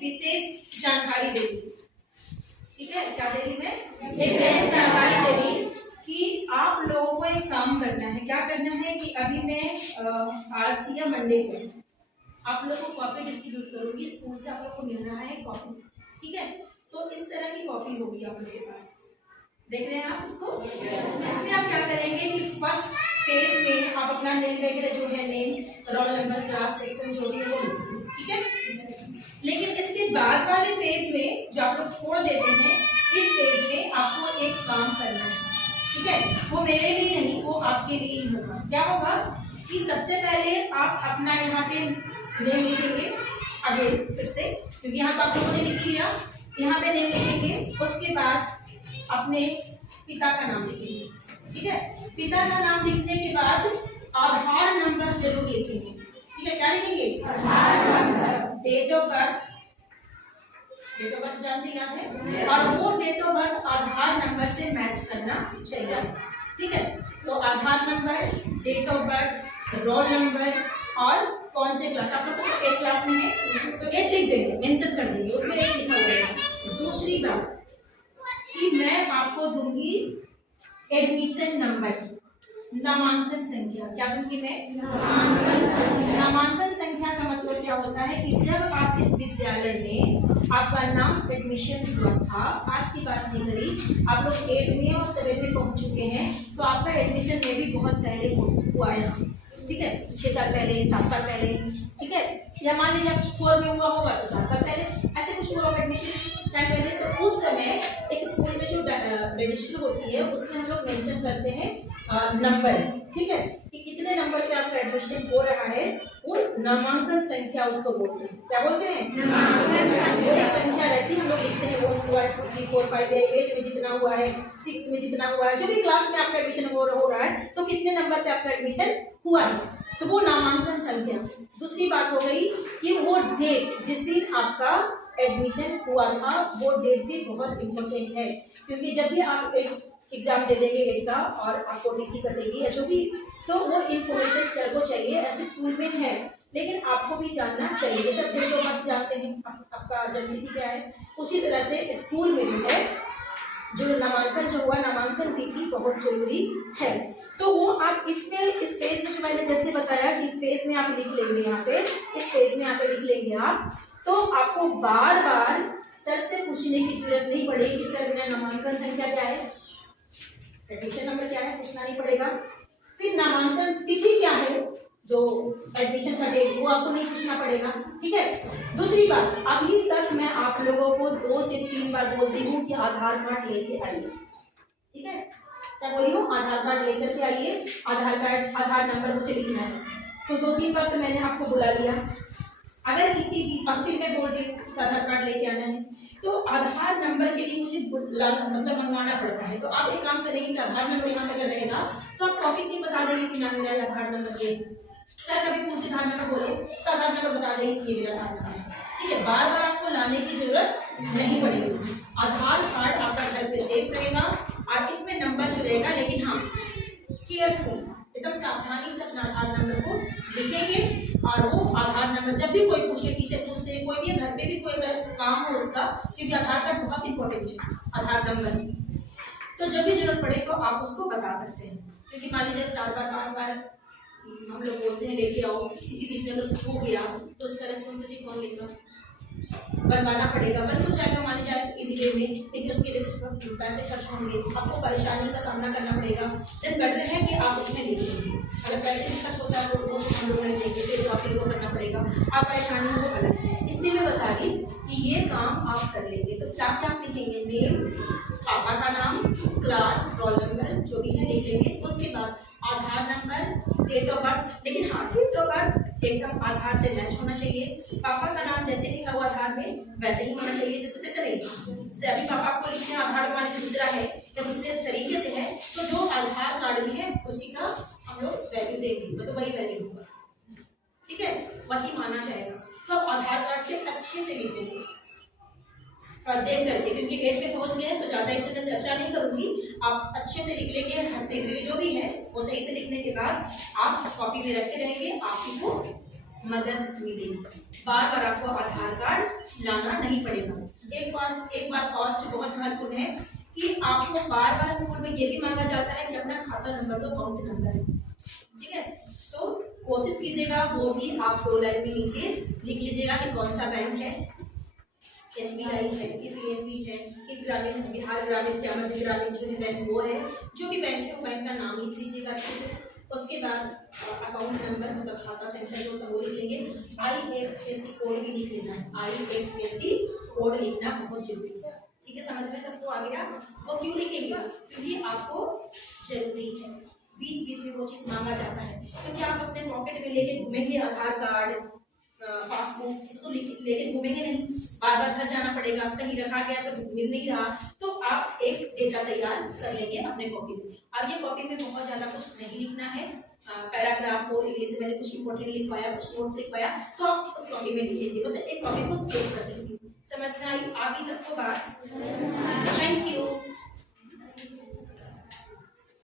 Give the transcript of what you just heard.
विशेष जानकारी देगी। ठीक है, क्या देगी मैं? एक विशेष जानकारी देगी कि आप लोगों को एक काम करना है। क्या करना है कि अभी मैं आज या मंडे को आप लोगों को कॉपी डिस्ट्रीब्यूट करूंगी। स्कूल से आप लोग को मिल रहा है कॉपी। ठीक है, तो इस तरह की कॉपी होगी आप लोगों के पास। देख रहे हैं आप इसको? इसमें आप क्या करेंगे कि फर्स्ट पेज में आप अपना नेम वगैरह जो है, name, roll number, class, section जो भी है वो लिखो। ठीक है, लेकिन इसके बाद वाले पेज में जो आप लोग छोड़ देते हैं, इस पेज में आपको एक काम करना है। ठीक है, वो मेरे लिए नहीं, वो आपके लिए ही होगा। क्या होगा कि सबसे पहले आप अपना यहाँ पे नेम लिखेंगे। आगे फिर से, क्योंकि यहाँ तो आप लोगों ने लिख लिया, यहाँ पे नेम लिखेंगे। उसके बाद अपने पिता का नाम लिखेंगे। ठीक है, पिता का नाम लिखने के बाद आधार नंबर जरूर लिखेंगे। ठीक है, क्या लिखेंगे? Date of birth. Date of birth जानते याद है, और वो date of birth Aadhaar number से मैच करना चाहिए। ठीक है, तो Aadhaar number, date of birth, roll number और कौन से क्लास। आप लोग तो 8 क्लास में है तो 8 लिख देंगे, मेंशन कर देंगे, उसमें 8 लिखा हुआ है। दूसरी बात कि मैं आपको दूंगी एडमिशन नंबर, नामांकन संख्या। क्या दूंगी मैं? नामांकन संख्या का मतलब क्या होता है कि जब आप इस विद्यालय में आपका नाम एडमिशन हुआ था, आज की बात नहीं करी, आप लोग 8 में और 7 में पहुंच चुके हैं, तो आपका एडमिशन में भी बहुत पहले हुआ है। ठीक है, 6 साल पहले, 7 साल पहले। ठीक है, या मान लीजिए आप 4 में हुआ होगा तो 4 साल पहले, ऐसे कुछ हुआ एडमिशन टाइम पहले। तो उस समय एक स्कूल में जो रजिस्टर होती है उसमें हम लोग मेंशन करते हैं नंबर। ठीक है, कि कितने नंबर पे आपका एडमिशन हो रहा है, वो नामांकन संख्या उसको बोलते हैं। क्या बोलते हैं? वो एक संख्या रहती है, हम लोग लिखते हैं 1 2 3 4 5 8 में जितना हुआ है, 6 में जितना हुआ है, जो भी क्लास में आपका एडमिशन हो रहा है, तो कितने नंबर पे आपका एडमिशन हुआ है, तो वो नामांकन संख्या। दूसरी बात हो गई कि वो डेट जिस दिन आपका एडमिशन हुआ था, वो डेट भी बहुत इम्पोर्टेंट है, क्योंकि जब भी आप एक एग्जाम दे देंगे 8 का और आपको टीसी कटेगी या जो भी, तो वो इन्फॉर्मेशन सर को चाहिए। ऐसे स्कूल में है, लेकिन आपको भी जानना चाहिए। सब डेट ऑफ बर्थ जानते हैं, आपका जन्मतिथि क्या है, उसी तरह से स्कूल में जो है, जो नामांकन जो हुआ, नामांकन तिथि बहुत जरूरी है। तो वो आप इसमें, इस पेज में जो मैंने जैसे बताया कि इस पेज में आप लिख लेंगे, यहाँ पे इस पेज में यहाँ पे लिख लेंगे आप, तो आपको बार बार सर से पूछने की जरूरत नहीं पड़ेगी कि सर मेरा नामांकन संख्या क्या है, एडमिशन नंबर क्या है, पूछना नहीं पड़ेगा। फिर नामांकन तिथि क्या है, जो एडमिशन का डेट, वो आपको नहीं पूछना पड़ेगा। ठीक है, दूसरी बात, अभी तक मैं आप लोगों को 2 से 3 बार बोलती हूँ कि आधार कार्ड लेके आइए। ठीक है, क्या बोली हूँ? आधार कार्ड लेकर के आइए, आधार कार्ड, आधार नंबर मुझे लिखना है। तो 2-3 बार तो मैंने आपको बुला लिया। अगर किसी भी, अब फिर मैं बोल रही हूँ कि आधार कार्ड लेके आना है, तो आधार नंबर के लिए मुझे मतलब मंगवाना पड़ता है। तो आप एक काम करेंगे कि आधार नंबर यहाँ पे रहेगा, तो आप ऑफिस ही बता देंगे कि ना मेरा आधार नंबर ये, सर कभी पूछते आधार नंबर बोले तो आधार नंबर बता देंगे कि ये मेरा आधार नंबर है। ठीक है, बार बार आपको लाने की जरूरत नहीं पड़ेगी। आधार कार्ड आपका घर पे सेफ रहेगा और इसमें नंबर जो रहेगा, लेकिन हाँ केयरफुल, एकदम सावधानी से अपना आधार नंबर को लिखेंगे। और वो आधार नंबर जब भी कोई पूछे, टीचर पूछते हैं, कोई भी घर पे भी कोई अगर काम हो उसका, क्योंकि आधार कार्ड बहुत इंपॉर्टेंट है, आधार नंबर, तो जब भी जरूरत पड़े तो आप उसको बता सकते हैं। क्योंकि मान लीजिए 4 बार 5 बार हम लोग बोलते हैं लेके आओ, इसी बीच में अगर हो गया तो उसका रिस्पॉन्सिबिलिटी कौन लेगा? बनवाना पड़ेगा, बन तो जाएगा मान लीजिए इजी वे में, लेकिन उसके लिए कुछ पैसे खर्च होंगे, आपको परेशानी का सामना करना पड़ेगा। देन बेटर है कि आप उसमें लिख लीजिए। अगर पैसे भी खर्च होता है तो वो हम लोग नहीं देंगे, फिर तो आप लोगों को करना पड़ेगा, आप परेशानी हो अलग है। इसलिए मैं बता रही कि ये काम आप कर लेंगे। तो क्या क्या आप लिखेंगे? नेम, पापा का नाम, क्लास, रोल नंबर जो भी है लिख लेंगे। उसके बाद आधार नंबर, डेट ऑफ बर्थ, लेकिन हाँ डेट ऑफ बर्थ एकदम आधार से मैच होना चाहिए। पापा का नाम जैसे लिखा हुआ आधार में वैसे ही होना चाहिए, जैसे तैसे नहीं। जैसे अभी पापा आपको लिखते हैं आधार मान लीजिए दूसरा है या दूसरे तरीके से है, तो जो आधार कार्ड में है उसी का हम लोग वैल्यू देंगे, मतलब वही वैल्यू होगा। ठीक है, वही माना जाएगा। तो आधार कार्ड से अच्छे से लिख देंगे देख करके, क्योंकि 8 पे पहुंच गए तो ज्यादा इसमें चर्चा नहीं करूंगी। आप अच्छे से लिख लेंगे, हर से जो भी है वो सही से लिखने के बाद आप कॉपी में रखे रहेंगे, आप ही को मदद मिलेगी। बार बार आपको आधार कार्ड लाना नहीं पड़ेगा। एक बात और जो बहुत महत्वपूर्ण है कि आपको बार बार स्कूल में ये भी मांगा जाता है कि अपना खाता नंबर दो, अकाउंट नंबर, ठीक है। तो कोशिश कीजिएगा वो भी आप 2 लाइन में नीचे लिख लीजिएगा कि कौन सा बैंक है, SBI है कि PNB है कि ग्रामीण बिहार ग्रामीण या मध्य ग्रामीण जो है बैंक वो है। जो भी बैंक है वो बैंक का नाम लिख लीजिएगा अच्छे से। उसके बाद अकाउंट नंबर मतलब खाता संख्या जो होता है वो लिख लेंगे। IFSC कोड भी लिख लेना है, IFSC कोड लिखना बहुत जरूरी है, ठीक है। समझ में सबको आ गया? वो क्यों लिखेंगे? क्योंकि आपको जरूरी है, 20-20 में वो चीज़ मांगा जाता है। तो क्या आप अपने पॉकेट में लेके घूमेंगे आधार कार्ड पासबुक तो लेके घूमेंगे नहीं, बार बार घर जाना पड़ेगा, कहीं रखा गया तो मिल नहीं रहा, तो आप एक डेटा तैयार कर लेंगे अपने कॉपी में। और ये कॉपी में बहुत ज्यादा कुछ नहीं लिखना है, पैराग्राफ और इंग्लिश में मैंने कुछ इंपॉर्टेंट लिखवाया, कुछ नोट लिखवाया, तो आप उस कॉपी में लिखेंगे, मतलब एक कॉपी को सेव कर लेंगे। समझ में आई? आ गई सबको बात? Thank you.